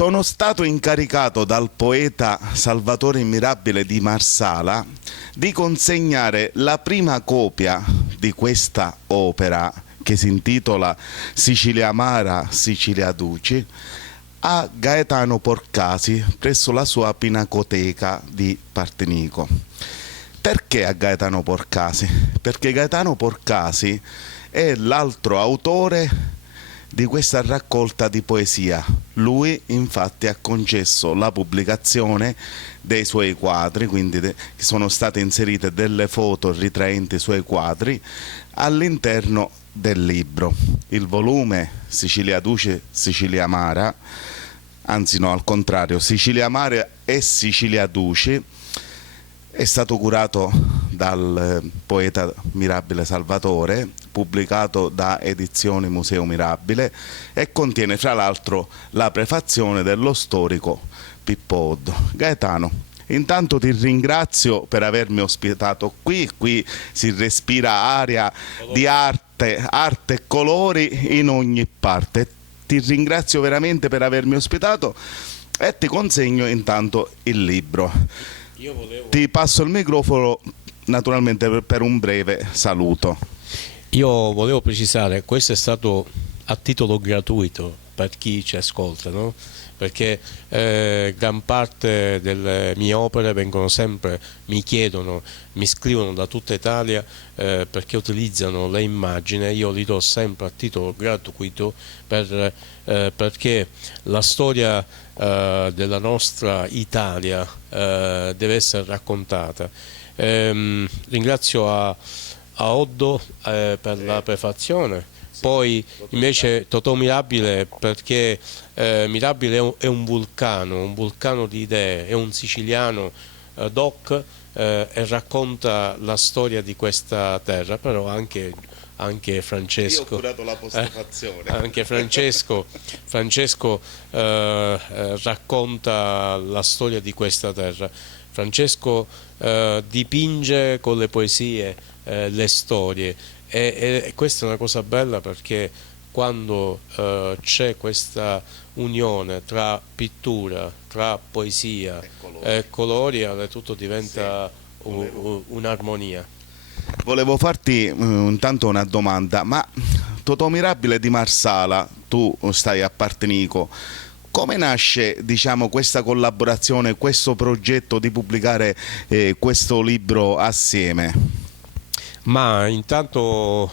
Sono stato incaricato dal poeta Salvatore Mirabile di Marsala di consegnare la prima copia di questa opera che si intitola Sicilia Amara, Sicilia Duci a Gaetano Porcasi presso la sua Pinacoteca di Partinico. Perché a Gaetano Porcasi? Perché Gaetano Porcasi è l'altro autore di questa raccolta di poesia. Lui infatti ha concesso la pubblicazione dei suoi quadri, quindi sono state inserite delle foto ritraenti i suoi quadri all'interno del libro. Il volume Sicilia Duce, Sicilia Amara, anzi no, al contrario, Sicilia Amara e Sicilia Duci, è stato curato dal poeta Mirabile Salvatore, pubblicato da Edizioni Museo Mirabile e contiene fra l'altro la prefazione dello storico Pippo Oddo. Gaetano, intanto ti ringrazio per avermi ospitato qui si respira aria di arte e colori in ogni parte. Ti ringrazio veramente per avermi ospitato e ti consegno intanto il libro. Ti passo il microfono naturalmente per un breve saluto. Io volevo precisare, questo è stato a titolo gratuito per chi ci ascolta, no? Perché gran parte delle mie opere vengono sempre, mi chiedono, mi scrivono da tutta Italia perché utilizzano le immagini, io li do sempre a titolo gratuito perché la storia della nostra Italia deve essere raccontata. Ringrazio a Oddo per la prefazione. Poi invece Totò Mirabile perché Mirabile è un vulcano di idee, è un siciliano doc e racconta la storia di questa terra, però anche Francesco. Io ho curato la postazione. Anche Francesco racconta la storia di questa terra. Francesco dipinge con le poesie le storie e questa è una cosa bella perché quando c'è questa unione tra pittura, tra poesia e colori, tutto diventa un'armonia. Volevo farti intanto una domanda, ma Totò Mirabile di Marsala, tu stai a Partinico, come nasce questa collaborazione, questo progetto di pubblicare questo libro assieme? Ma intanto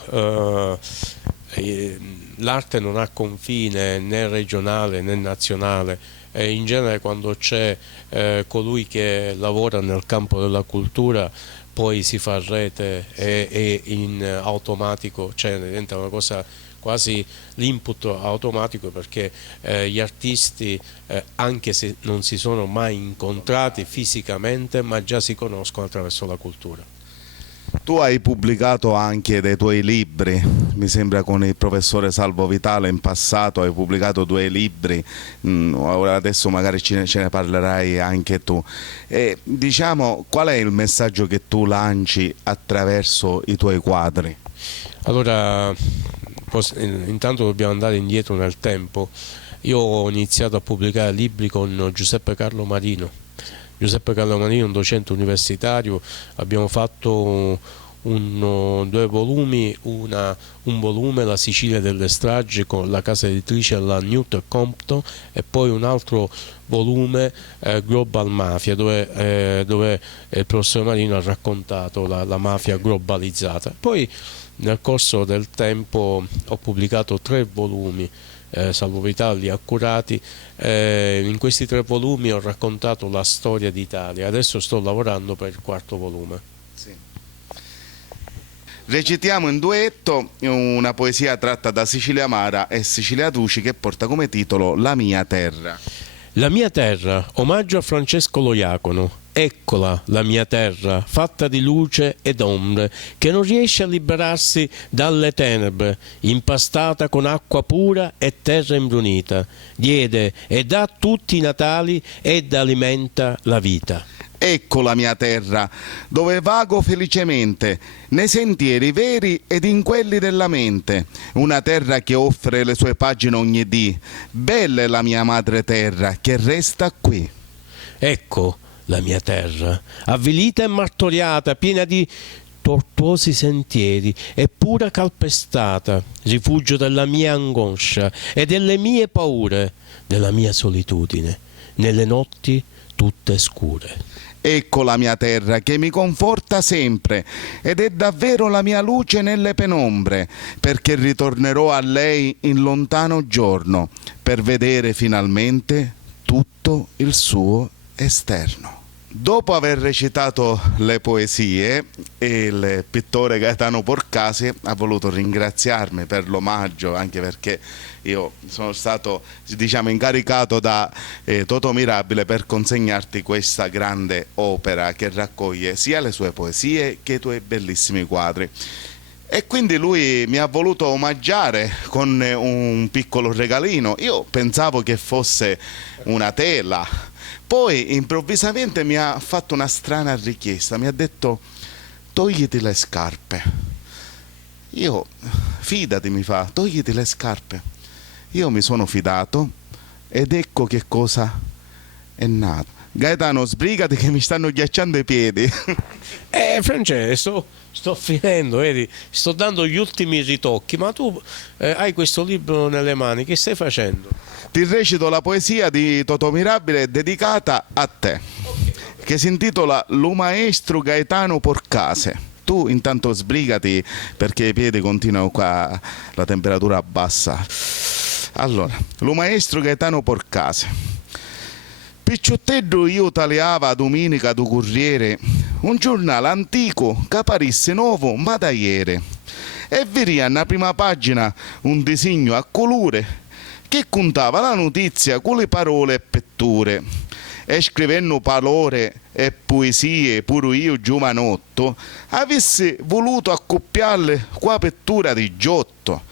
l'arte non ha confine né regionale né nazionale e in genere quando c'è colui che lavora nel campo della cultura poi si fa rete e in automatico, cioè diventa una cosa quasi l'input automatico perché gli artisti anche se non si sono mai incontrati fisicamente ma già si conoscono attraverso la cultura. Tu hai pubblicato anche dei tuoi libri, mi sembra con il professore Salvo Vitale in passato hai pubblicato 2 libri, ora adesso magari ce ne parlerai anche tu. E, qual è il messaggio che tu lanci attraverso i tuoi quadri? Allora, intanto dobbiamo andare indietro nel tempo. Io ho iniziato a pubblicare libri con Giuseppe Carlo Marino. Giuseppe Carlo Marino, un docente universitario, abbiamo fatto 2 volumi, un volume La Sicilia delle stragi con la casa editrice la Newton Compton e poi un altro volume Global Mafia dove il professor Marino ha raccontato la mafia globalizzata. Poi nel corso del tempo ho pubblicato 3 volumi, Salvo Vitale li ha curati. In questi 3 volumi ho raccontato la storia d'Italia, adesso sto lavorando per il 4º volume. Sì. Recitiamo in duetto una poesia tratta da Sicilia Amara e Sicilia Duci che porta come titolo La mia terra. La mia terra, omaggio a Francesco Loiacono. Eccola la mia terra, fatta di luce ed ombre, che non riesce a liberarsi dalle tenebre, impastata con acqua pura e terra imbrunita. Diede e dà tutti i natali ed alimenta la vita. Ecco la mia terra, dove vago felicemente, nei sentieri veri ed in quelli della mente. Una terra che offre le sue pagine ogni dì. Bella è la mia madre terra, che resta qui. Ecco la mia terra, avvilita e martoriata, piena di tortuosi sentieri, eppure calpestata, rifugio della mia angoscia e delle mie paure, della mia solitudine, nelle notti tutte scure. Ecco la mia terra che mi conforta sempre ed è davvero la mia luce nelle penombre, perché ritornerò a lei in lontano giorno per vedere finalmente tutto il suo esterno. Dopo aver recitato le poesie, il pittore Gaetano Porcasi ha voluto ringraziarmi per l'omaggio, anche perché io sono stato, diciamo, incaricato da Totò Mirabile per consegnarti questa grande opera che raccoglie sia le sue poesie che i tuoi bellissimi quadri. E quindi lui mi ha voluto omaggiare con un piccolo regalino. Io pensavo che fosse una tela. Poi improvvisamente mi ha fatto una strana richiesta, mi ha detto: togliti le scarpe. Io, fidati, mi fa, togliti le scarpe. Io mi sono fidato ed ecco che cosa è nato. Gaetano, sbrigati che mi stanno ghiacciando i piedi. Francesco, sto finendo, vedi, sto dando gli ultimi ritocchi, ma tu hai questo libro nelle mani, che stai facendo? Ti recito la poesia di Totò Mirabile dedicata a te, che si intitola Lu maestro Gaetano Porcase. Tu intanto sbrigati perché i piedi continuano qua, la temperatura bassa. Allora, Lu maestro Gaetano Porcase. Picciotteggio io taleava a domenica do Corriere un giornale antico che apparisse nuovo ma da ieri, e veria nella prima pagina un disegno a colore che contava la notizia con le parole e pitture, e scrivendo parole e poesie pure io giovanotto avessi voluto accoppiarle con la pittura di Giotto,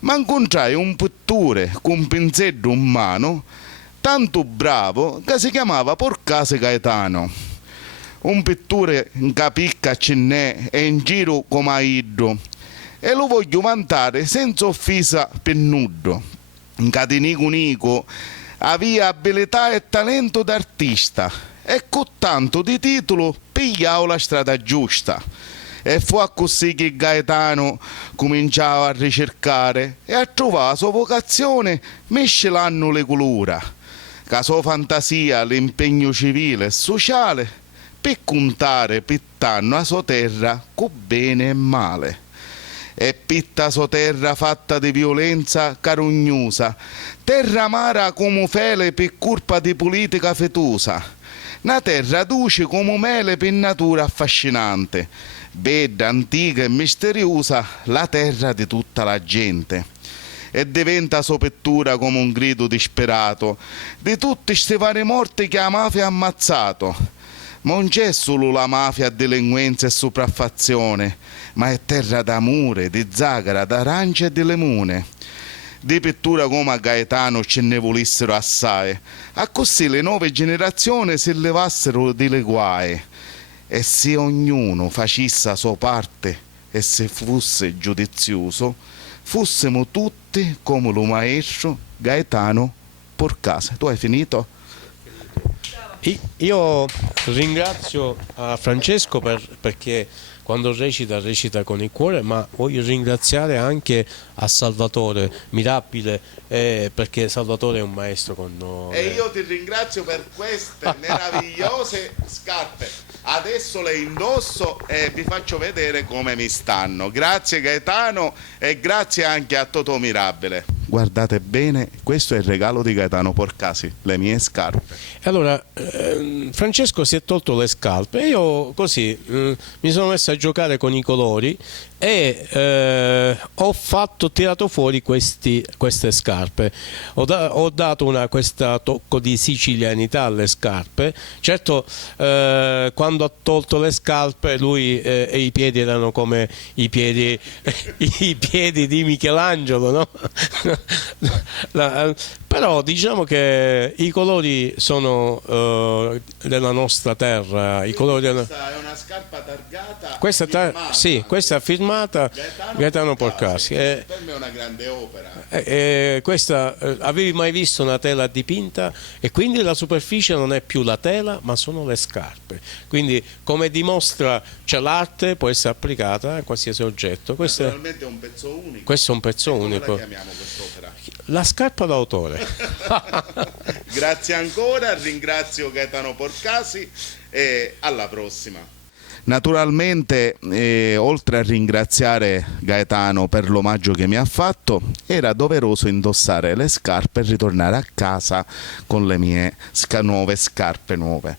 ma incontrai un pittore con un pinzello in mano tanto bravo che si chiamava Porcase Gaetano, un pittore che picca cennè e in giro come idro, e lo voglio vantare senza offesa per nudo. Nico aveva abilità e talento d'artista e con tanto di titolo pigliavo la strada giusta, e fu così che Gaetano cominciava a ricercare e a trovare la sua vocazione mescelando le colore, la sua fantasia, l'impegno civile e sociale per contare pittando la sua terra con bene e male. E pitta so terra fatta di violenza carognosa, terra amara come fele per colpa di politica fetusa, una terra duce come mele per natura affascinante, bella, antica e misteriosa, la terra di tutta la gente. E diventa sopettura come un grido disperato di tutti sti vari morti che la mafia ha ammazzato. Ma non c'è solo la mafia, delinquenza e sopraffazione, ma è terra d'amore, di zagara, d'arancia e di limone. Di pittura come a Gaetano ce ne volessero assai, a così le nuove generazioni si levassero di le guai, e se ognuno facesse la sua parte e se fosse giudizioso, fossimo tutti come lo maestro Gaetano Porcase. Tu hai finito? Io ringrazio Francesco perché quando recita con il cuore, ma voglio ringraziare anche a Salvatore Mirabile, perché Salvatore è un maestro con noi. E io ti ringrazio per queste meravigliose scarpe. Adesso le indosso e vi faccio vedere come mi stanno. Grazie Gaetano e grazie anche a Totò Mirabile. Guardate bene, questo è il regalo di Gaetano Porcasi, le mie scarpe. Allora, Francesco si è tolto le scarpe e io così mi sono messo a giocare con i colori e ho tirato fuori queste scarpe. Ho dato questo tocco di sicilianità alle scarpe. Certo, quando ha tolto le scarpe lui e i piedi erano come i piedi di Michelangelo, no? Però diciamo che i colori sono della nostra terra, i colori Questa è una scarpa targata. questa, firmata. sì, questa è firmata Gaetano Porcasi. Per me è una grande opera. Avevi mai visto una tela dipinta? E quindi la superficie non è più la tela, ma sono le scarpe. Quindi, come dimostra, cioè, l'arte può essere applicata a qualsiasi oggetto. Naturalmente è un pezzo unico. Questo è un pezzo Come unico. la chiamiamo quest'opera? La scarpa d'autore. Grazie ancora, ringrazio Gaetano Porcasi e alla prossima. Naturalmente, oltre a ringraziare Gaetano per l'omaggio che mi ha fatto, era doveroso indossare le scarpe e ritornare a casa con le mie nuove scarpe nuove.